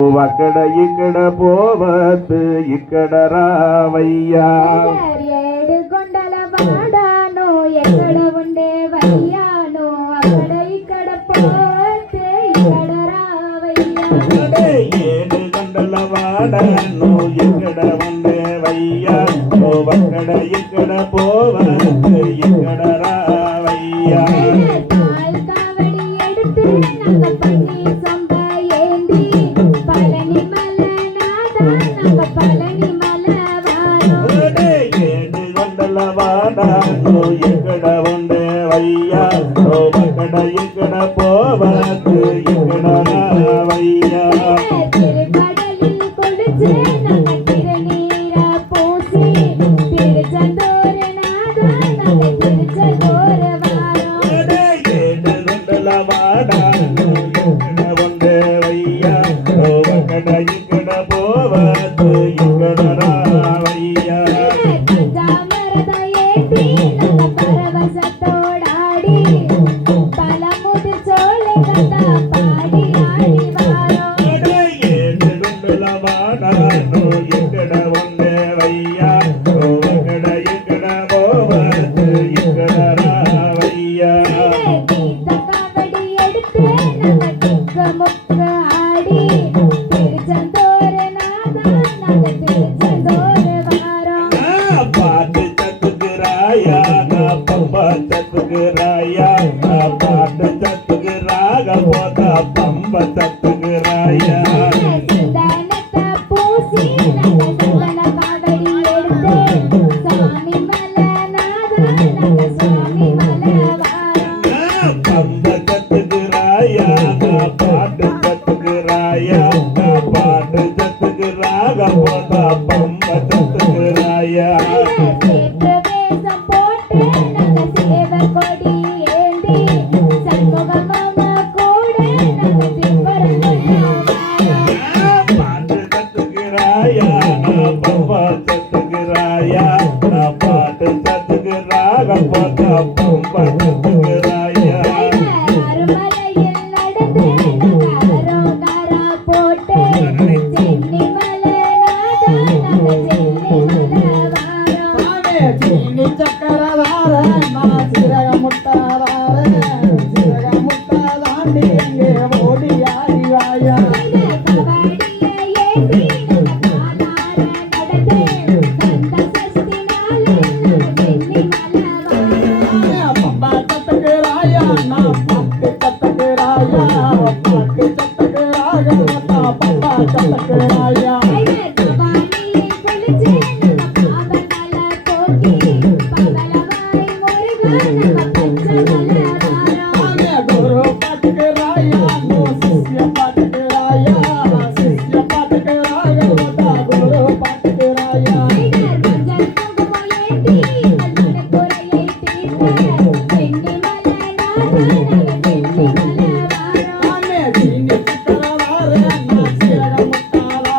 అక్కడ ఇక్కడ పోవద్దు ఇక్కడ రావయ్యా. ఏడు కొండల వాడాను ఎక్కడ ఉండేవయ్యాను అక్కడ ఇక్కడ పోతే ఇక్కడ రావయ్యా. ఏడు కొండల వాడాను ఎక్కడ ఉండేవయ్యా అక్కడ ఇక్కడ పోవద్దు ఇక్కడ రావయ్యా. కావడి ఎడుతూ నాకు పని సంబయేంది పళని మల నాదా నాకు పళని మల వాడు. ఏడు కొండల వాడాను ఎక్కడ ఉండేవయ్యా అక్కడ ఇక్కడ పోవద్దు ఇక్కడ రావయ్యా. తిరుపడలి కొలుచే నన్న తిరునీర పోసి తిరుచందోర నాదా నన్న తిరుచందోర వాడు. ఏడు కొండల వాడాను ఎక్కడ ఉండేవయ్యా అక్కడ ఇక్కడ పోవద్దు ఇక్కడ రావయ్యా. జామరద ఏటి నన్న పరవశతోడాడి పలముది చోళె కథ పాడి ఆడివారు. ఏడు కొండల వాడాను ఎక్కడ ఉండేవయ్యా అక్కడ ఇక్కడ పోవద్దు ఇక్కడ రావయ్యా. గీత కావడి ఎడితే నన్న దుఃఖ ముక్క ఆడి తిరుచందోర నాదా నన్న తిరుచందోర వారు. పాటు చతుకురాయా నా పంప చతుకురాయా నా పాటు చతుకురాగపోతా పంప చతుకురాయా. సిద్ధానత పూసి నన్న శివన కావడి ఎడితే స్వామి మల నాదా నన్న స్వామి మల వారు. పంప చతుకురాయా నా పాటు చతుకురాయా నా పాటు చతుకురాగపోతా పంప చతుకురాయా. సేత్రవేశం పోటే నన్న సేవ కొడి ఏంది సన్ముఖమమ కూడే నన్న దివ్వరమున్నావా. పాటు చతుకురాయా నా పంప చతుకురాయా నా పాటు చతుకురాగపోతా పంప చతుకురాయా. అరుమలയിൽ நடந்தே நன்ன அரோகர போட்டே சென்னி மல நாதா நன்ன சென்னி மல வாரோ. చీని చక్కరదార నా సిరగ ముట్టదార సిరగ ముట్టదాండి ఓడి ఆడివాయ. கபடிய ஏத்தி நன்ன பாதார நடந்தே கந்த சஷ்டி நாளே நன்ன சென்னி மல வாரோ. పంబా చట్టకరాయ నా పట్టు చట్టకరాయ పట్టు చట్టకరాయ నా పంబా చట్టకరాయ. கபாலியை கொலுச்சே நம்ம பாவமல போக்கி பவளவாய் முருகா நம்ம பஞ்சமல வாரோ. గురు పట్టకరాయ నో శిష్య పట్టకరాయ శిష్య పట్టకరాయ గురు పట్టకరాయ. மஞ்சள் குங்குமம் ஏந்தி மன்னன் குறையை தீர்த்த சென்னி மல நாதா நம்ம சென்னி மல வாரோ. చీని చక్కరదార నా సిరగ ముట్టదార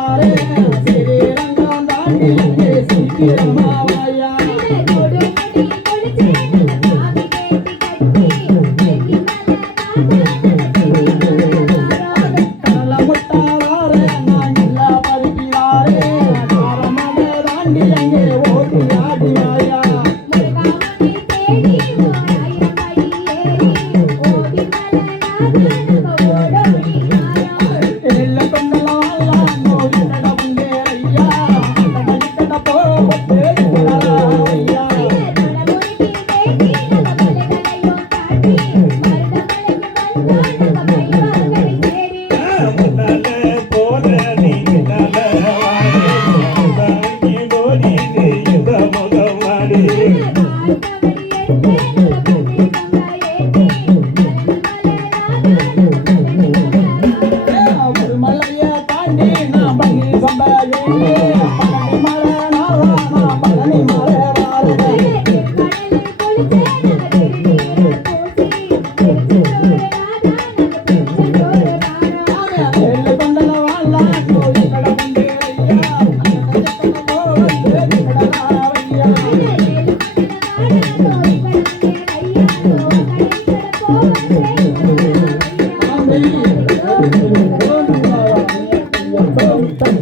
தம்